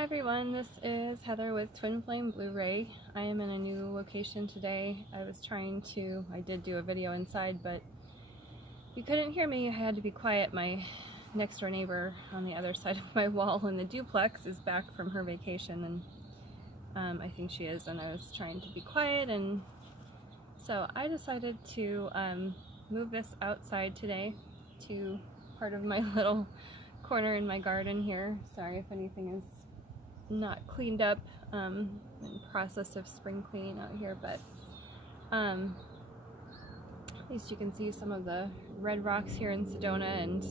Hi everyone, this is Heather with Twin Flame Blu-ray. I am in a new location today. I did do a video inside, but you couldn't hear me. I had to be quiet. My next door neighbor on the other side of my wall in the duplex is back from her vacation, and I think she is, and I was trying to be quiet, and so I decided to move this outside today to part of my little corner in my garden here. Sorry if anything is not cleaned up, in process of spring cleaning out here, but at least you can see some of the red rocks here in Sedona, and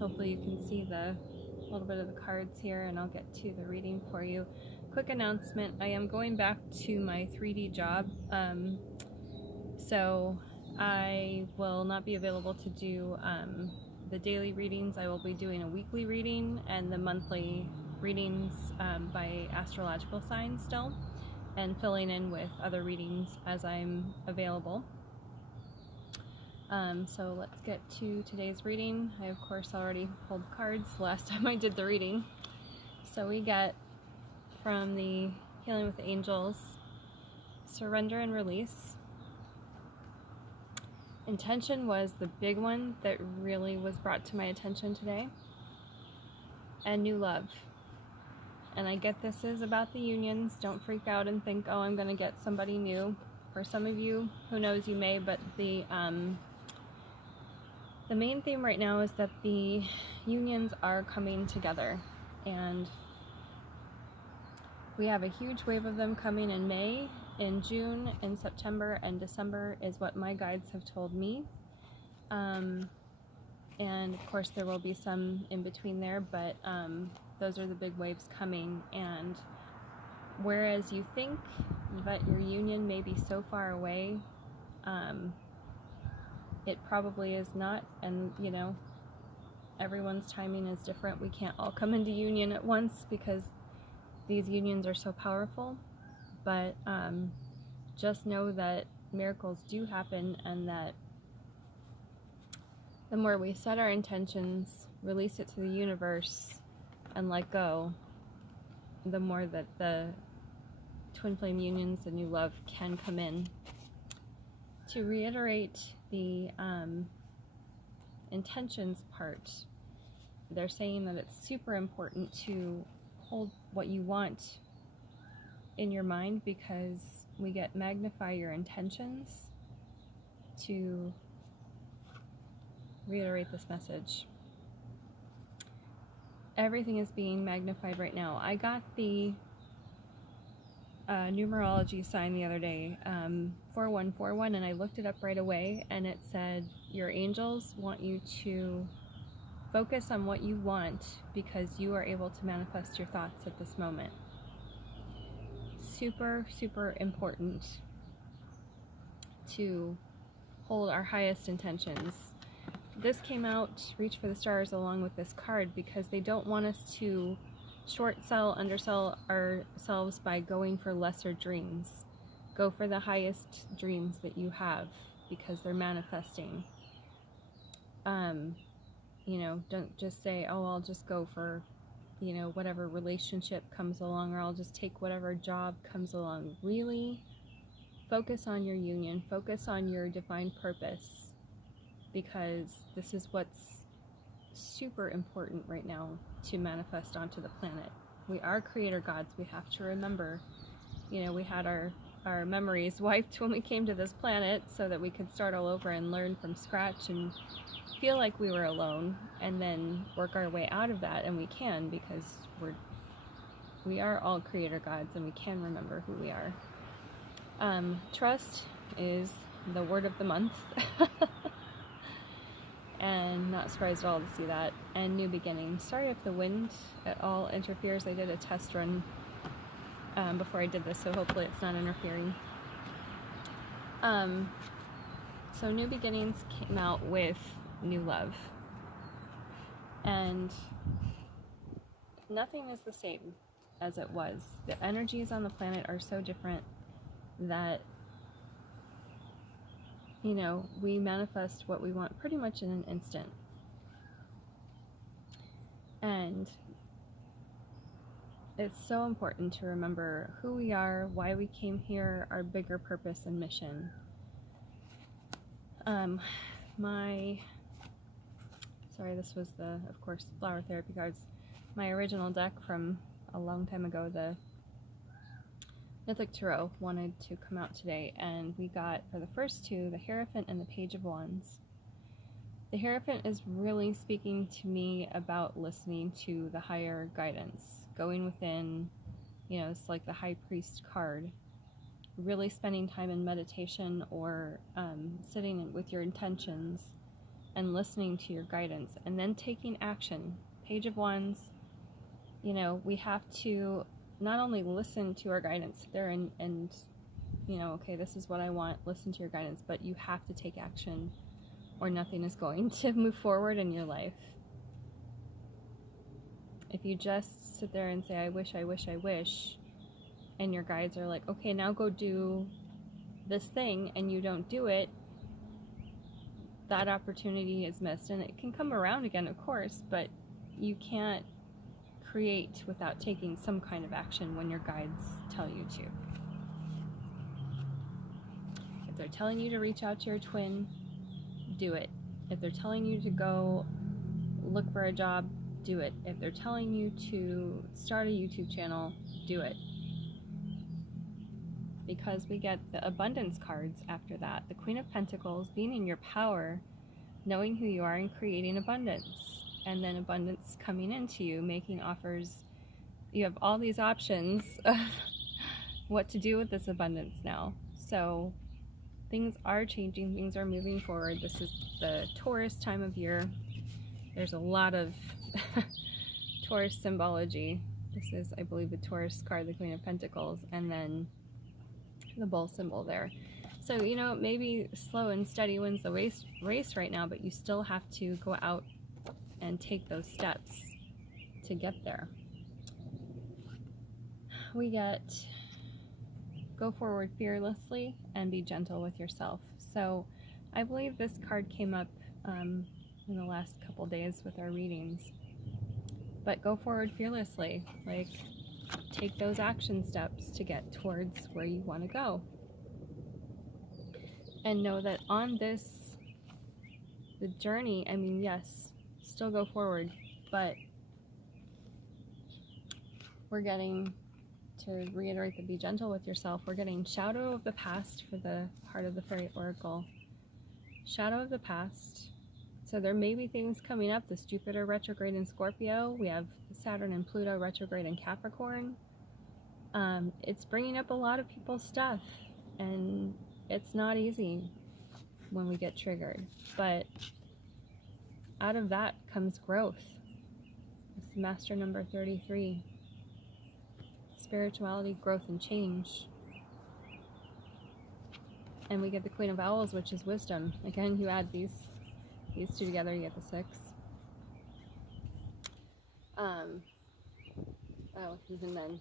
hopefully you can see a little bit of the cards here, and I'll get to the reading for you. Quick announcement, I am going back to my 3D job, so I will not be available to do the daily readings. I will be doing a weekly reading and the monthly readings by astrological signs still, and filling in with other readings as I'm available. So let's get to today's reading. I of course already pulled cards last time I did the reading. So we get from the Healing with Angels, surrender and release. Intention was the big one that really was brought to my attention today, and new love. And I get this is about the unions. Don't freak out and think, oh, I'm going to get somebody new. For some of you, who knows, you may, but the main theme right now is that the unions are coming together. And we have a huge wave of them coming in May, in June, in September, and December is what my guides have told me. And of course there will be some in between there, but those are the big waves coming. And whereas you think that your union may be so far away, it probably is not. And you know, everyone's timing is different. We can't all come into union at once because these unions are so powerful, but just know that miracles do happen, and that the more we set our intentions, release it to the universe, and let go, the more that the twin flame unions, the new love, can come in. To reiterate the intentions part, they're saying that it's super important to hold what you want in your mind, because we get magnify your intentions. To reiterate this message, everything is being magnified right now. I got the numerology sign the other day, 4141, and I looked it up right away, and it said your angels want you to focus on what you want, because you are able to manifest your thoughts at this moment. Super, super important to hold our highest intentions. This came out, reach for the stars, along with this card, because they don't want us to short sell, undersell ourselves by going for lesser dreams. Go for the highest dreams that you have, because they're manifesting. You know, don't just say, oh, I'll just go for, you know, whatever relationship comes along, or I'll just take whatever job comes along. Really focus on your union, focus on your divine purpose, because this is what's super important right now to manifest onto the planet. We are creator gods. We have to remember, you know, we had our memories wiped when we came to this planet so that we could start all over and learn from scratch and feel like we were alone, and then work our way out of that. And we can, because we are all creator gods, and we can remember who we are. Trust is the word of the month. And not surprised at all to see that. And new beginning. Sorry if the wind at all interferes. I did a test run before I did this, so hopefully it's not interfering. So new beginnings came out with new love, and nothing is the same as it was. The energies on the planet are so different that, you know, we manifest what we want pretty much in an instant. And it's so important to remember who we are, why we came here, our bigger purpose and mission. Sorry, this was of course, flower therapy cards. My original deck from a long time ago, the Mythic Tarot, wanted to come out today, and we got, for the first two, the Hierophant and the Page of Wands. The Hierophant is really speaking to me about listening to the higher guidance, going within, it's like the High Priest card, really spending time in meditation or sitting with your intentions and listening to your guidance, and then taking action. Page of Wands, we have to not only listen to our guidance, sit there and okay, this is what I want, listen to your guidance, but you have to take action or nothing is going to move forward in your life. If you just sit there and say, I wish, and your guides are like, okay, now go do this thing, and you don't do it, that opportunity is missed. And it can come around again, of course, but you can't create without taking some kind of action when your guides tell you to. If they're telling you to reach out to your twin, do it. If they're telling you to go look for a job, do it. If they're telling you to start a YouTube channel, do it. Because we get the abundance cards after that. The Queen of Pentacles, being in your power, knowing who you are and creating abundance. And then abundance coming into you, making offers. You have all these options of what to do with this abundance now. So things are changing, things are moving forward. This is the Taurus time of year. There's a lot of Taurus symbology. This is, I believe, the Taurus card, the Queen of Pentacles, and then the bull symbol there. So, maybe slow and steady wins the race right now, but you still have to go out and take those steps to get there. We get go forward fearlessly and be gentle with yourself. So I believe this card came up in the last couple days with our readings. But go forward fearlessly, like take those action steps to get towards where you want to go. And know that on the journey, yes, still go forward, but we're getting, to reiterate the be gentle with yourself, we're getting Shadow of the Past for the Heart of the Fairy Oracle. Shadow of the Past. So there may be things coming up. This Jupiter retrograde in Scorpio. We have Saturn and Pluto retrograde in Capricorn. It's bringing up a lot of people's stuff, and it's not easy when we get triggered. But out of that comes growth. It's Master number 33. Spirituality, growth, and change. And we get the Queen of Owls, which is wisdom. Again, you add these two together, you get the 6. And then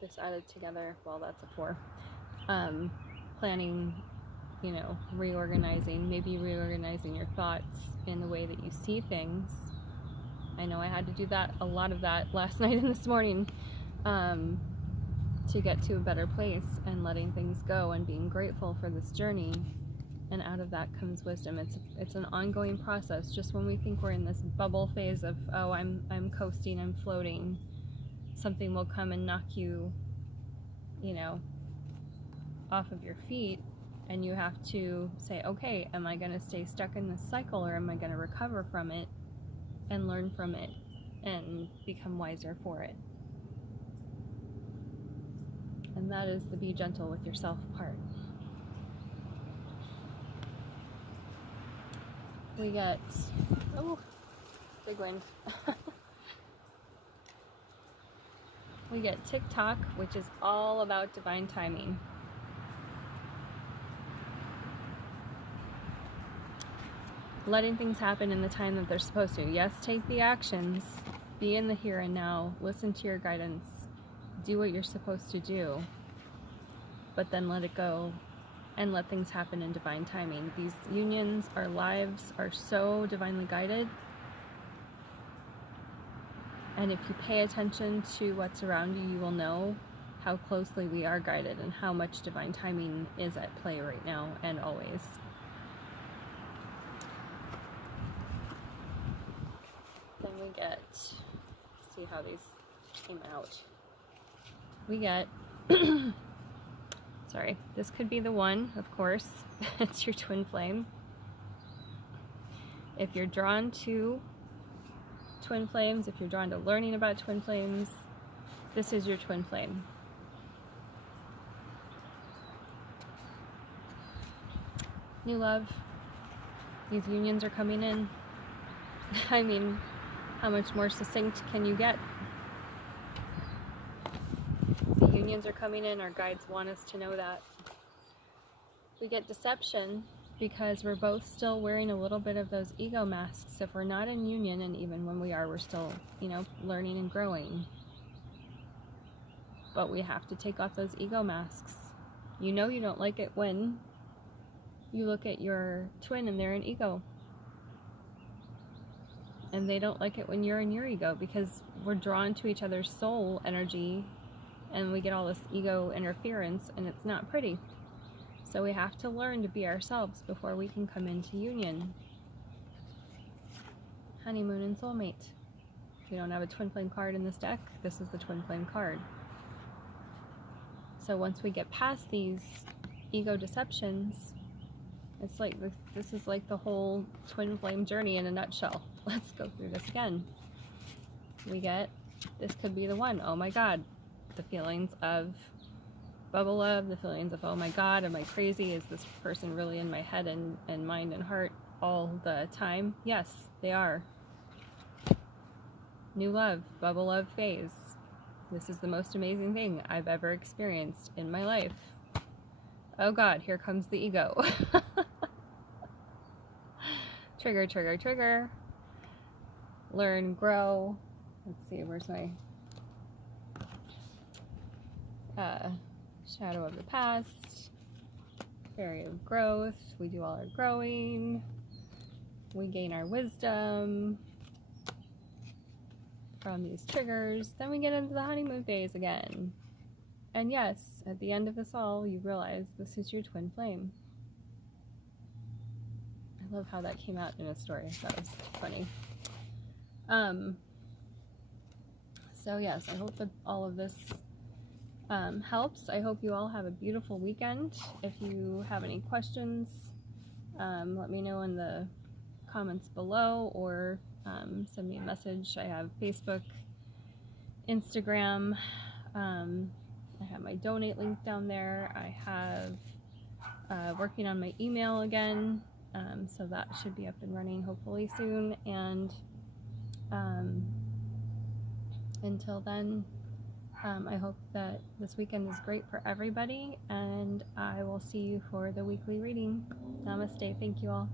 this added together, well, that's a 4. Planning, maybe reorganizing your thoughts in the way that you see things. I know I had to do a lot of that last night and this morning, to get to a better place and letting things go and being grateful for this journey. And out of that comes wisdom. It's an ongoing process. Just when we think we're in this bubble phase of, oh, I'm coasting, I'm floating, something will come and knock you, off of your feet, and you have to say, okay, am I going to stay stuck in this cycle, or am I going to recover from it and learn from it and become wiser for it? And that is the be gentle with yourself part. We get, big wind. We get TikTok, which is all about divine timing. Letting things happen in the time that they're supposed to. Yes, take the actions. Be in the here and now. Listen to your guidance. Do what you're supposed to do. But then let it go and let things happen in divine timing. These unions, our lives are so divinely guided. And if you pay attention to what's around you, you will know how closely we are guided and how much divine timing is at play right now and always. Then we get, see how these came out. We get, sorry, this could be the one, of course. It's your twin flame. If you're drawn to twin flames, if you're drawn to learning about twin flames, this is your twin flame. New love. These unions are coming in. I mean, how much more succinct can you get? The unions are coming in. Our guides want us to know that. We get deception because we're both still wearing a little bit of those ego masks. If we're not in union, and even when we are, we're still, learning and growing. But we have to take off those ego masks. You know you don't like it when you look at your twin and they're in ego. And they don't like it when you're in your ego, because we're drawn to each other's soul energy and we get all this ego interference, and it's not pretty. So we have to learn to be ourselves before we can come into union. Honeymoon and soulmate. If you don't have a twin flame card in this deck, this is the twin flame card. So once we get past these ego deceptions, it's like this is like the whole twin flame journey in a nutshell. Let's go through this again. We get, this could be the one. Oh my God. The feelings of bubble love, the feelings of, oh my God, am I crazy? Is this person really in my head and mind and heart all the time? Yes, they are. New love, bubble love phase. This is the most amazing thing I've ever experienced in my life. Oh God, here comes the ego. Trigger, trigger, trigger. Learn, grow. Let's see, where's my shadow of the past. Fairy of growth. We do all our growing. We gain our wisdom from these triggers. Then we get into the honeymoon phase again. And yes, at the end of this all, you realize this is your twin flame. I love how that came out in a story. That was funny. So yes, I hope that all of this helps. I hope you all have a beautiful weekend. If you have any questions, let me know in the comments below, or send me a message. I have Facebook, Instagram. I have my donate link down there. I have working on my email again, so that should be up and running hopefully soon. And until then, I hope that this weekend is great for everybody, and I will see you for the weekly reading. Namaste. Thank you all.